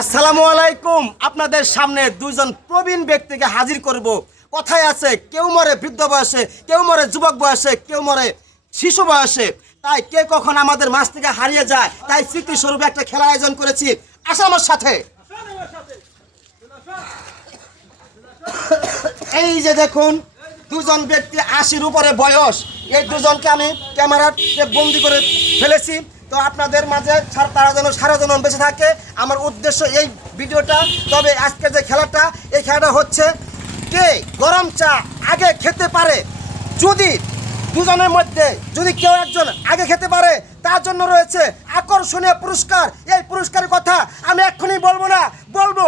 আসসালামু আলাইকুম। আপনাদের সামনে দুইজন প্রবীণ ব্যক্তিকে হাজির করব। কথায় আছে, কেউ মরে বৃদ্ধ বয়সে, কেউ মরে যুবক বয়সে, কেউ মরে শিশু বয়সে। তাই কে কখন আমাদের মাছ থেকে হারিয়ে যায়, তাই স্মৃতিস্বরূপ একটা খেলা আয়োজন করেছি। আসা আমার সাথে। এই যে দেখুন, দুজন ব্যক্তি আশির উপরে বয়স। এই দুজনকে আমি ক্যামেরাতে বন্দি করে ফেলেছি। তো আপনাদের মাঝে তারা যেন সারা যেন বেঁচে থাকে। আমার উদ্দেশ্য এই ভিডিওটা। তবে আজকে যে খেলাটা, এই খেলাটা হচ্ছে কে গরম চা আগে খেতে পারে? যদি দুজনের মধ্যে, যদি কেউ একজন আগে খেতে পারে, তার জন্য রয়েছে আকর্ষণীয় পুরস্কার। এই পুরস্কারের কথা আমি এক্ষুনি বলব না, বলব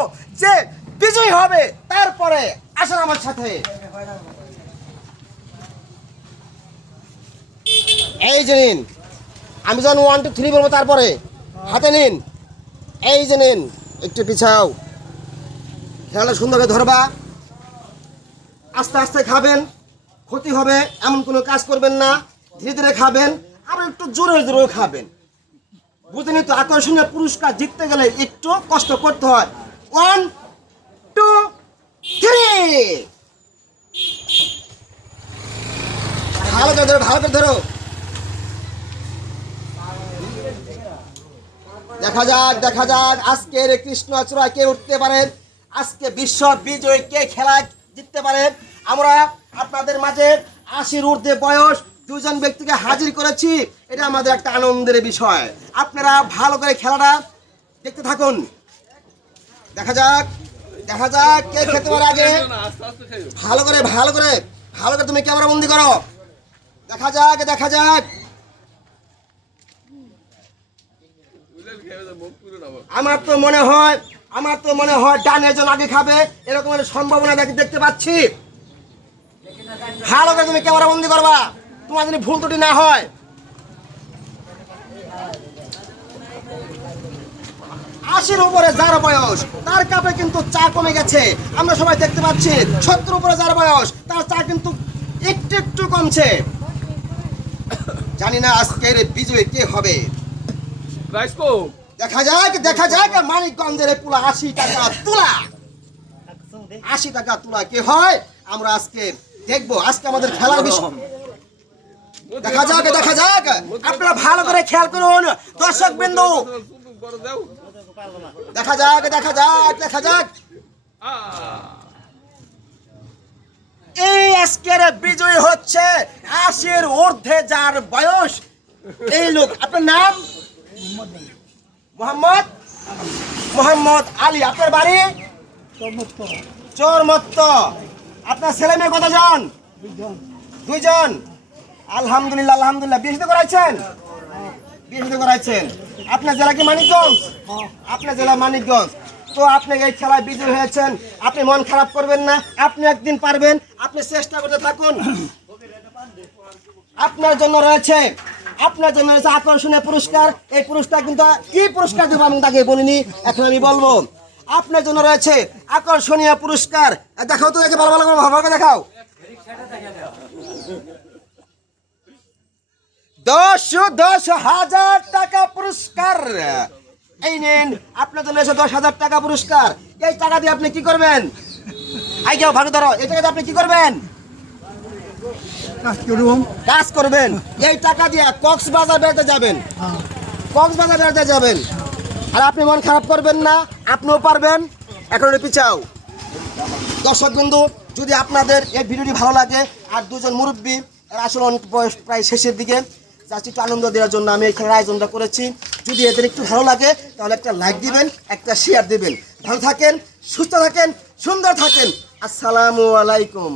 যে বিজয়ী হবে তারপরে। আসেন আমার সাথে। এই যে আমি যখন ওয়ান টু থ্রি বলব তারপরে, হাতে নিন। এই যে নিন, একটু পিছাও। খেলাটা সুন্দর করে ধরবা। আস্তে আস্তে খাবেন, ক্ষতি হবে, এমন কোনো কাজ করবেন না। ধীরে ধীরে খাবেন, আর একটু জোরে জোরে খাবেন। বুঝলেন তো, আকর্ষণীয় পুরস্কার জিততে গেলে একটু কষ্ট করতে হয়। ওয়ান টু থ্রি ভালো করে ধরো, ভালো করে ধরো। দেখা যাক দেখা যাক, আজকের এই কৃষ্ণ চূড়ায় কে উঠতে পারেন আজকে বিশ্ব বিজয় কে খেলা জিততে পারেন আমরা আপনাদের মাঝে আশির ঊর্ধ্বে বয়স, দুজন ব্যক্তিকে হাজির করেছি। এটা আমাদের একটা আনন্দের বিষয়। আপনারা ভালো করে খেলাটা দেখতে থাকুন। দেখা যাক দেখা যাক কে খেতে পারে আগে। ভালো করে ভালো করে ভালো করে তুমি ক্যামেরা বন্দি করো। দেখা যাক দেখা যাক। আমার তো মনে হয় আমার তো মনে হয় ডানের জন আগে খাবে এরকম সম্ভাবনা দেখে দেখতে পাচ্ছি। ভালো করে তুমি ক্যামেরা বন্দি করবা। তোমার যদি ভুল ত্রুটি না হয়। আশির উপরে যার বয়স তার কাপে কিন্তু চা কমে গেছে। আমরা সবাই দেখতে পাচ্ছি সত্তর উপরে যার বয়স তার চা কিন্তু একটু একটু কমছে। জানি না আজকের বিজয় কে হবে। প্রাইস কো দেখা যাক দেখা যাক, মানিকগঞ্জের পুলা আশি টাকা তুলা। আশি টাকা তুলা কি হয়? আমরা আজকে দেখব। আজকে আমাদের খেলার বিষয়। দেখা যাক দেখা যাক। আপনারা ভালো করে খেয়াল করুন দর্শক বিন্দু দেখা যাক দেখা যাক দেখা যাক। এই আজকের বিজয় হচ্ছে আশির ঊর্ধ্বে যার বয়স। এই লোক, আপনার নাম? মোহাম্মদ? মোহাম্মদ আলী, আপনার বাড়ি? চোরমত্ত। আপনার ছেলে মেয়ে কতজন? দুইজন। আলহামদুলিল্লাহ আলহামদুলিল্লাহ। বিয়ে শাদী করাইছেন? বিয়ে শাদী করাইছেন। আপনার জেলা কি মানিকগঞ্জ? আপনার জেলা মানিকগঞ্জ। তো আপনি এই খেলায় বিজয় হয়েছেন। আপনি মন খারাপ করবেন না। আপনি একদিন পারবেন। আপনি চেষ্টা করতে থাকুন। আপনার জন্য রয়েছে আপনার জন্য রয়েছে আকর্ষণীয় পুরস্কার। এই পুরস্কার কিন্তু কি পুরস্কার দেবো আমি তাকে বলিনি, এখন আমি বলব। আপনার জন্য রয়েছে আকর্ষণীয় পুরস্কার। দেখাও তো দেখে ভালো ভালো করে, ভালো দেখাও। দশ দশ হাজার টাকা পুরস্কার। এই নিন, আপনার জন্য দশ হাজার টাকা পুরস্কার। এই টাকা দিয়ে আপনি কি করবেন? আই যাও ভালো ধরো। এই টাকা দিয়ে আপনি কি করবেন? কাজ করবেন। এই টাকা দিয়ে কক্সবাজার বেড়াতে যাবেন। কক্সবাজার বেড়াতে যাবেন। আর আপনি মন খারাপ করবেন না আপনিও পারবেন। এখন পিছাও। দর্শক বন্ধু যদি আপনাদের এই ভিডিওটি ভালো লাগে আর দুজন মুরব্বী আসলে অনেক বয়স প্রায় শেষের দিকে যাচ্ছি একটু আনন্দ দেওয়ার জন্য আমি এই খেলার আয়োজনটা করেছি। যদি এদের একটু ভালো লাগে তাহলে একটা লাইক দিবেন একটা শেয়ার দিবেন। ভালো থাকেন সুস্থ থাকেন সুন্দর থাকেন। আসসালামু আলাইকুম।